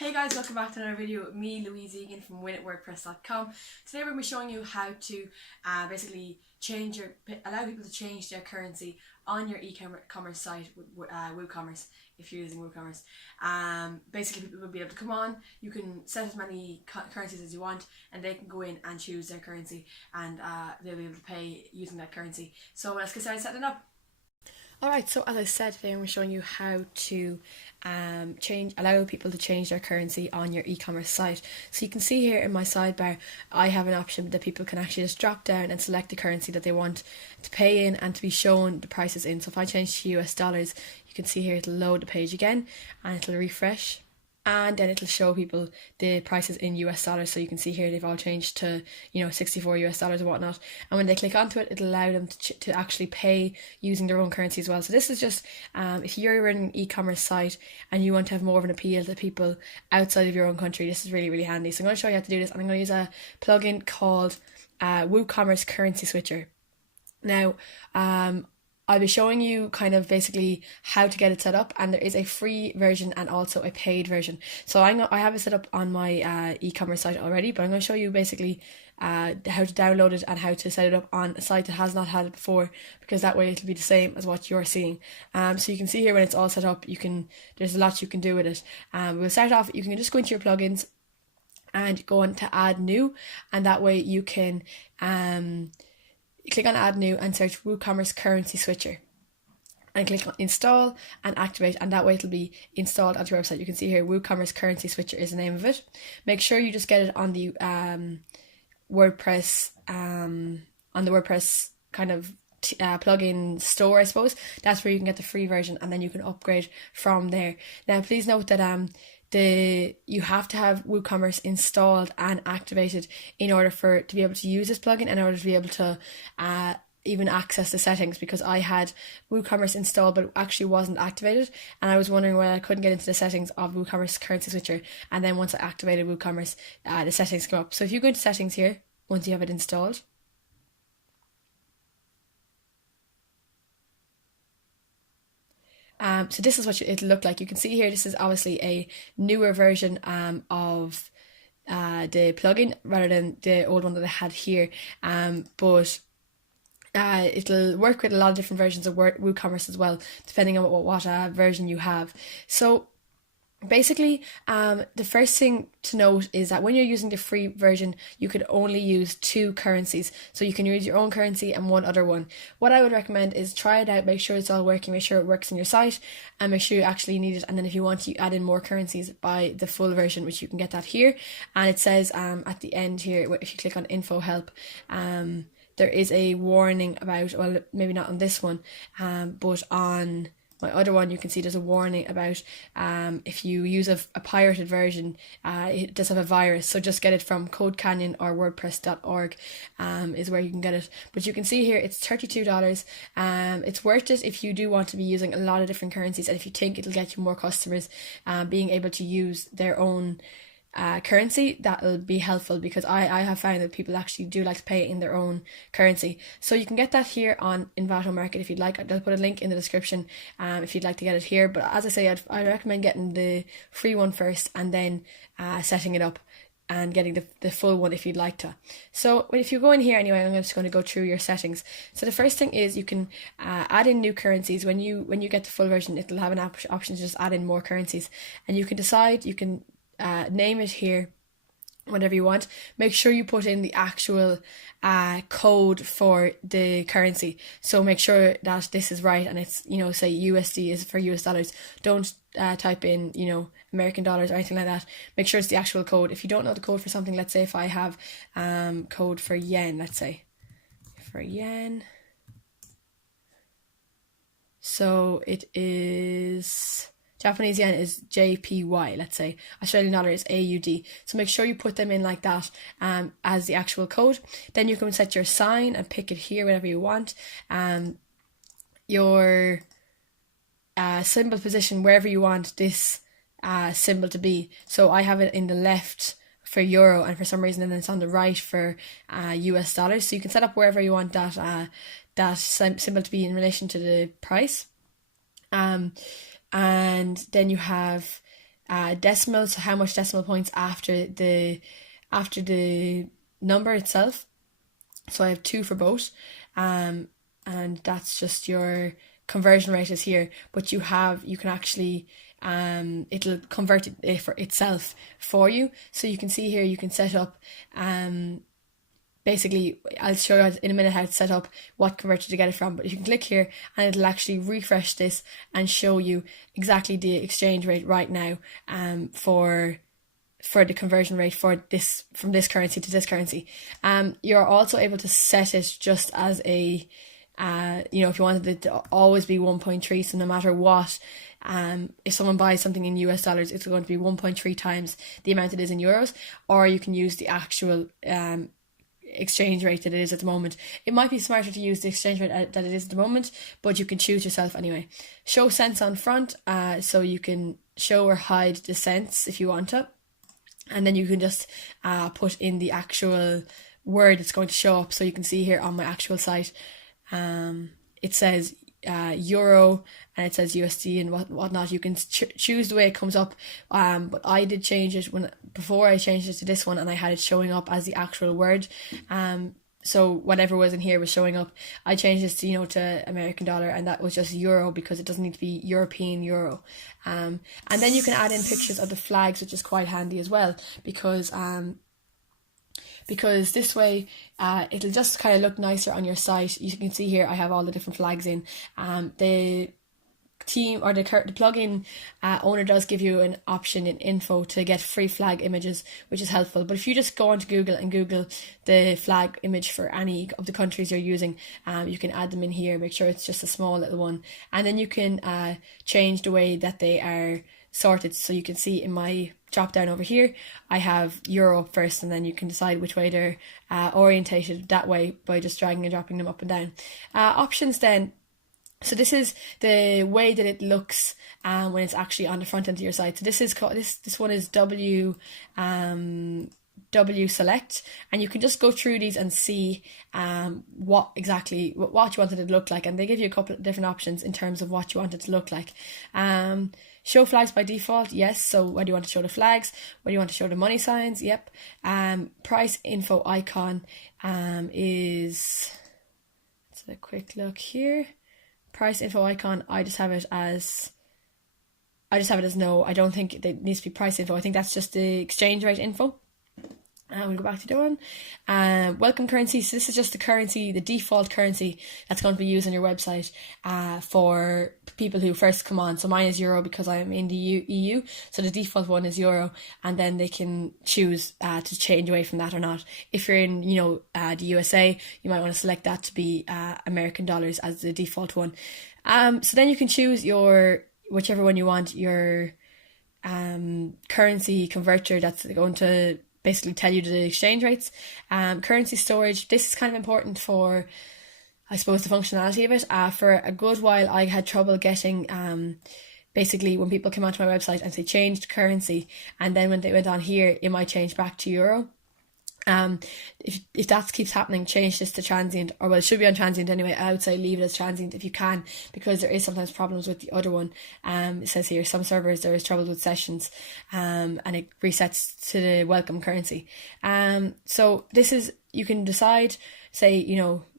Hey guys, welcome back to another video with me, Louise Egan from Wordpress.com. Today we're going to be showing you how to basically allow people to change their currency on your e-commerce site with WooCommerce if you're using WooCommerce. Basically people will be able to come on, you can set as many currencies as you want and they can go in and choose their currency and they'll be able to pay using that currency. So let's get started setting it up. Alright, so as I said, today I'm showing you how to allow people to change their currency on your e-commerce site. So you can see here in my sidebar, I have an option that people can actually just drop down and select the currency that they want to pay in and to be shown the prices in. So if I change to US dollars, you can see here it'll load the page again and it'll refresh. And then it'll show people the prices in US dollars. So you can see here they've all changed to, 64 US dollars and whatnot. And when they click onto it, it'll allow them to actually pay using their own currency as well. So this is just if you're in an e-commerce site and you want to have more of an appeal to people outside of your own country, this is really, really handy. So I'm going to show you how to do this, and I'm going to use a plugin called WooCommerce Currency Switcher. Now, I'll be showing you kind of basically how to get it set up, and there is a free version and also a paid version. So I have it set up on my e-commerce site already, but I'm going to show you basically how to download it and how to set it up on a site that has not had it before, because that way it'll be the same as what you're seeing. So you can see here when it's all set up, there's a lot you can do with it. We'll start off, you can just go into your plugins and go on to add new, and that way you can click on add new and search WooCommerce Currency Switcher and click on install and activate, and that way it'll be installed onto your website. You can see here WooCommerce Currency Switcher is the name of it. Make sure you just get it on the WordPress kind of plugin store, I suppose. That's where you can get the free version and then you can upgrade from there. Now please note that you have to have WooCommerce installed and activated in order to be able to use this plugin, in order to be able to even access the settings, because I had WooCommerce installed but it actually wasn't activated, and I was wondering why I couldn't get into the settings of WooCommerce Currency Switcher, and then once I activated WooCommerce, the settings come up. So if you go into settings here, once you have it installed, so this is what it'll look like. You can see here, this is obviously a newer version of the plugin rather than the old one that I had here. But it'll work with a lot of different versions of WooCommerce as well, depending on what version you have. So basically, the first thing to note is that when you're using the free version, you could only use 2 currencies. So you can use your own currency and one other one. What I would recommend is try it out, make sure it's all working, make sure it works in your site, and make sure you actually need it. And then if you want to add in more currencies, buy the full version, which you can get that here. And it says at the end here, if you click on info help, there is a warning about, well, maybe not on this one, but on my other one, you can see there's a warning about if you use a pirated version, it does have a virus. So just get it from Code Canyon or Wordpress.org is where you can get it. But you can see here it's $32. It's worth it if you do want to be using a lot of different currencies, and if you think it'll get you more customers being able to use their own currency, that'll be helpful, because I have found that people actually do like to pay in their own currency. So you can get that here on Envato Market if you'd like. I'll put a link in the description if you'd like to get it here. But as I say, I'd recommend getting the free one first and then setting it up and getting the full one if you'd like to. So if you go in here anyway, I'm just going to go through your settings. So the first thing is you can add in new currencies. When you get the full version, it'll have an option to just add in more currencies, and you can decide, you can name it here whatever you want. Make sure you put in the actual code for the currency. So make sure that this is right, and it's, say USD is for US dollars. Don't type in, American dollars or anything like that. Make sure it's the actual code. If you don't know the code for something, let's say if I have code for yen, let's say for yen, so it is Japanese yen is JPY, let's say. Australian dollar is AUD. So make sure you put them in like that as the actual code. Then you can set your sign and pick it here, whatever you want. Your symbol position, wherever you want this symbol to be. So I have it in the left for euro, and for some reason then it's on the right for US dollars. So you can set up wherever you want that symbol to be in relation to the price. And then you have decimal, so how much decimal points after the number itself. So I have 2 for both, and that's just your conversion rate is here. But you can actually it'll convert it for itself for you. So you can see here you can set up basically, I'll show you in a minute how to set up what converter to get it from, but you can click here and it'll actually refresh this and show you exactly the exchange rate right now for the conversion rate for this, from this currency to this currency. You're also able to set it just as a if you wanted it to always be 1.3, so no matter what, if someone buys something in US dollars, it's going to be 1.3 times the amount it is in euros, or you can use the actual exchange rate that it is at the moment. It might be smarter to use the exchange rate that it is at the moment, but you can choose yourself anyway. Show cents on front, so you can show or hide the cents if you want to, and then you can just put in the actual word that's going to show up. So you can see here on my actual site, it says euro and it says USD and whatnot. You can choose the way it comes up, but I did change it before I changed it to this one, and I had it showing up as the actual word. So whatever was in here was showing up. I changed this to to American dollar, and that was just euro because it doesn't need to be European euro. And then you can add in pictures of the flags, which is quite handy as well, because this way it'll just kind of look nicer on your site. You can see here I have all the different flags in. The team or the plugin owner does give you an option in info to get free flag images, which is helpful. But if you just go onto Google and Google the flag image for any of the countries you're using, you can add them in here. Make sure it's just a small little one, and then you can change the way that they are sorted. So you can see in my drop down over here I have euro first, and then you can decide which way they're orientated that way by just dragging and dropping them up and down. Options then. So this is the way that it looks when it's actually on the front end of your site. So this is called, this one is W select, and you can just go through these and see what you wanted it to look like, and they give you a couple of different options in terms of what you want it to look like. Show flags by default, yes. So whether you want to show the flags, whether you want to show the money signs, yep. Price info icon is, let's have a quick look here. Price info icon, I just have it as no. I don't think it needs to be price info. I think that's just the exchange rate info. We'll go back to the one. Welcome currency. So this is just the currency, the default currency that's going to be used on your website for people who first come on. So mine is euro because I'm in the EU. So the default one is euro, and then they can choose to change away from that or not. If you're in, the USA, you might want to select that to be American dollars as the default one. So then you can choose whichever one you want, your currency converter that's going to basically tell you the exchange rates. Currency storage, this is kind of important for, I suppose, the functionality of it. For a good while I had trouble getting basically when people come onto my website and say changed currency, and then when they went on here it might change back to euro. If that keeps happening, change this to transient, or it should be on transient anyway. I would say leave it as transient if you can, because there is sometimes problems with the other one. It says here some servers there is trouble with sessions, and it resets to the welcome currency. So this is, you can decide, say,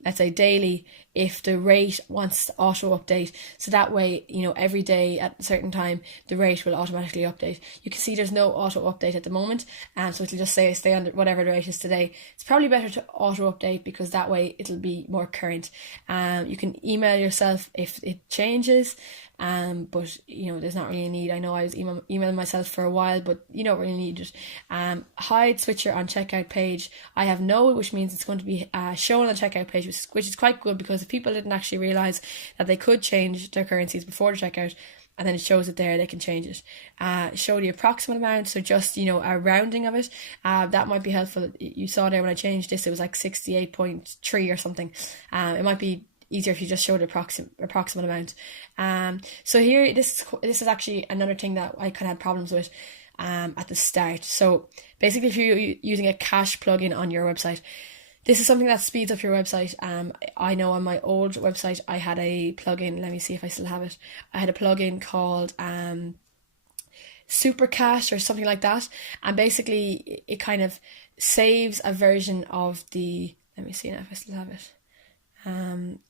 let's say daily, if the rate wants to auto update. So that way, every day at a certain time, the rate will automatically update. You can see there's no auto update at the moment. So it'll just say stay on whatever the rate is today. It's probably better to auto update because that way it'll be more current. You can email yourself if it changes. But there's not really a need. I know I was emailing myself for a while, but you don't really need it. Hide switcher on checkout page, I have no, which means it's going to be shown on the checkout page, which is quite good, because if people didn't actually realize that they could change their currencies before the checkout, and then it shows it there, they can change it. Show the approximate amount, so just a rounding of it. That might be helpful. You saw there when I changed this, it was like 68.3 or something. It might be easier if you just show the approximate amount. So here, this is actually another thing that I kind of had problems with at the start. So basically, if you're using a cache plugin on your website, this is something that speeds up your website. I know on my old website I had a plugin. Let me see if I still have it. I had a plugin called super cash or something like that. And basically it kind of saves a version of the, let me see now if I still have it.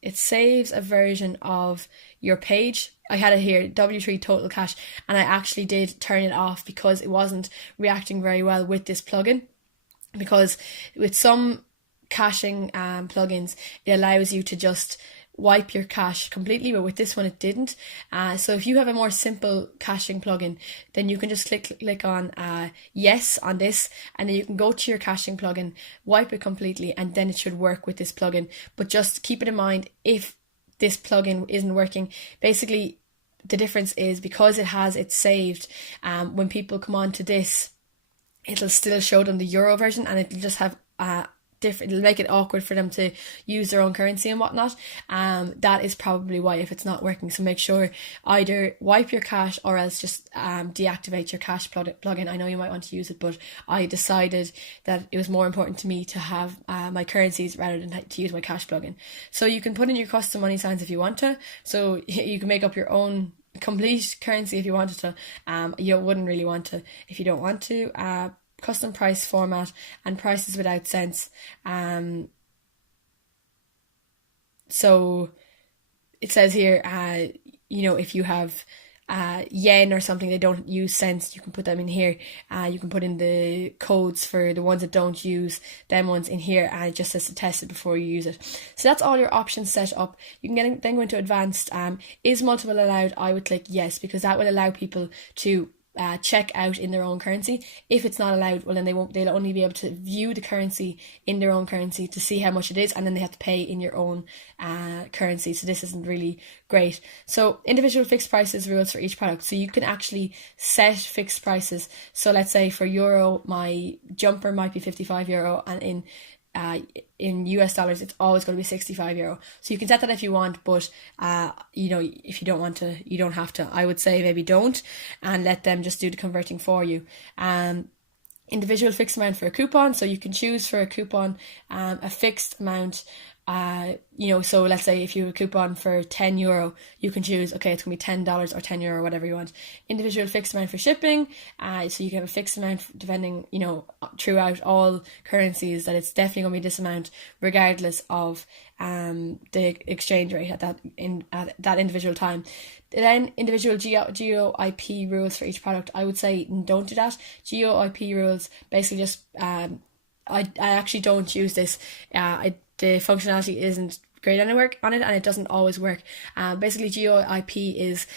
It saves a version of your page. I had it here, W3 Total Cache, and I actually did turn it off because it wasn't reacting very well with this plugin. Because with some caching plugins, it allows you to just wipe your cache completely, but with this one it didn't. So if you have a more simple caching plugin, then you can just click on yes on this, and then you can go to your caching plugin, wipe it completely, and then it should work with this plugin. But just keep it in mind, if this plugin isn't working, basically the difference is because it has it saved, when people come on to this, it'll still show them the euro version, and it'll just have different, it'll make it awkward for them to use their own currency and whatnot. That is probably why, if it's not working. So make sure either wipe your cache or else just deactivate your cache plugin. I know you might want to use it, but I decided that it was more important to me to have my currencies rather than to use my cache plugin. So you can put in your custom money signs if you want to. So you can make up your own complete currency if you wanted to. You wouldn't really want to if you don't want to. Custom price format and prices without cents. So it says here, if you have yen or something, they don't use cents, you can put them in here. You can put in the codes for the ones that don't use them ones in here, and it just says to test it before you use it. So that's all your options set up. You can then go into advanced. Is multiple allowed? I would click yes, because that will allow people to check out in their own currency. If it's not allowed, well then they'll only be able to view the currency in their own currency to see how much it is, and then they have to pay in your own currency. So this isn't really great. So individual fixed prices rules for each product. So you can actually set fixed prices. So let's say for euro, my jumper might be €55, and in US dollars it's always going to be €65. So you can set that if you want, but if you don't want to, you don't have to. I would say maybe don't, and let them just do the converting for you. Individual fixed amount for a coupon. So you can choose for a coupon a fixed amount. So let's say if you have a coupon for €10, you can choose, okay, it's going to be $10 or €10, whatever you want. Individual fixed amount for shipping. So you can have a fixed amount depending, throughout all currencies, that it's definitely going to be this amount regardless of the exchange rate at that individual time. Then individual geo IP rules for each product. I would say don't do that. Geo IP rules basically just I actually don't use this. The functionality isn't great on it, and it doesn't always work. Basically, geo IP is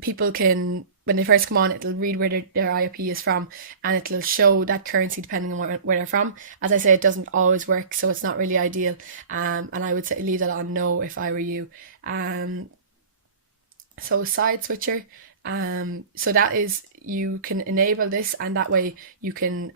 people can, when they first come on, it'll read where their IP is from, and it'll show that currency depending on where they're from. As I say, it doesn't always work, so it's not really ideal. And I would say leave that on no if I were you. So side switcher. So that is, you can enable this, and that way you can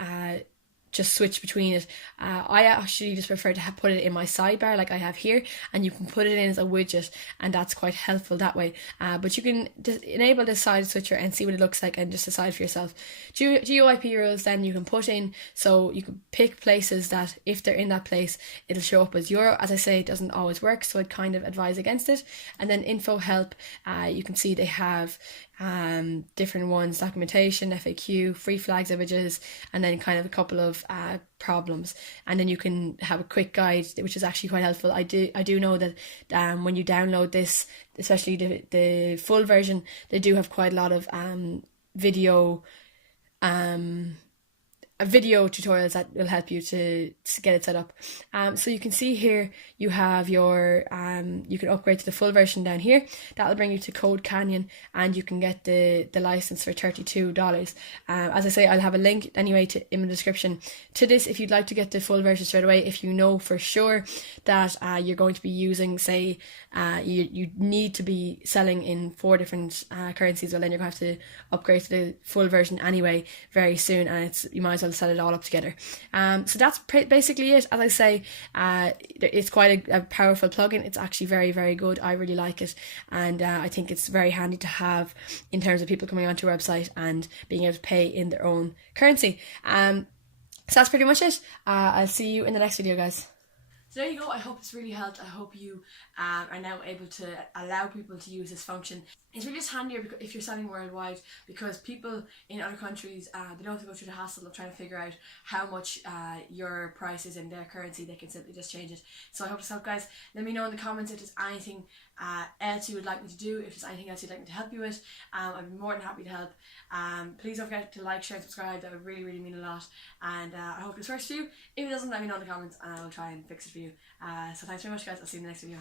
just switch between it. I actually just prefer to put it in my sidebar like I have here, and you can put it in as a widget, and that's quite helpful that way. But you can just enable this side switcher and see what it looks like and just decide for yourself. Geo IP rules then you can put in, so you can pick places that if they're in that place it'll show up as euro. As I say, it doesn't always work, so I'd kind of advise against it. And then info help, you can see they have different ones: documentation, FAQ, free flags, images, and then kind of a couple of problems. And then you can have a quick guide, which is actually quite helpful. I do know that when you download this, especially the full version, they do have quite a lot of video tutorials that will help you to get it set up. So you can see here you have your you can upgrade to the full version down here. That'll bring you to Code Canyon, and you can get the license for $32. As I say, I'll have a link anyway in the description to this if you'd like to get the full version straight away. If you know for sure that you're going to be using, say, you need to be selling in 4 different currencies, well then you're going to have to upgrade to the full version anyway very soon, and you might as well set it all up together. So that's basically it. As I say, it's quite a powerful plugin. It's actually very, very good. I really like it, and I think it's very handy to have in terms of people coming onto your website and being able to pay in their own currency. So that's pretty much it. I'll see you in the next video, guys. So there you go. I hope this really helped. I hope you are now able to allow people to use this function. It's really just handier if you're selling worldwide, because people in other countries, they don't have to go through the hassle of trying to figure out how much your price is in their currency. They can simply just change it. So I hope this helped, guys. Let me know in the comments if there's anything else you would like me to do, if there's anything else you'd like me to help you with. I'd be more than happy to help. Please don't forget to like, share and subscribe. That would really, really mean a lot. And I hope this works for you. If it doesn't, let me know in the comments and I will try and fix it for you. So thanks very much, guys. I'll see you in the next video.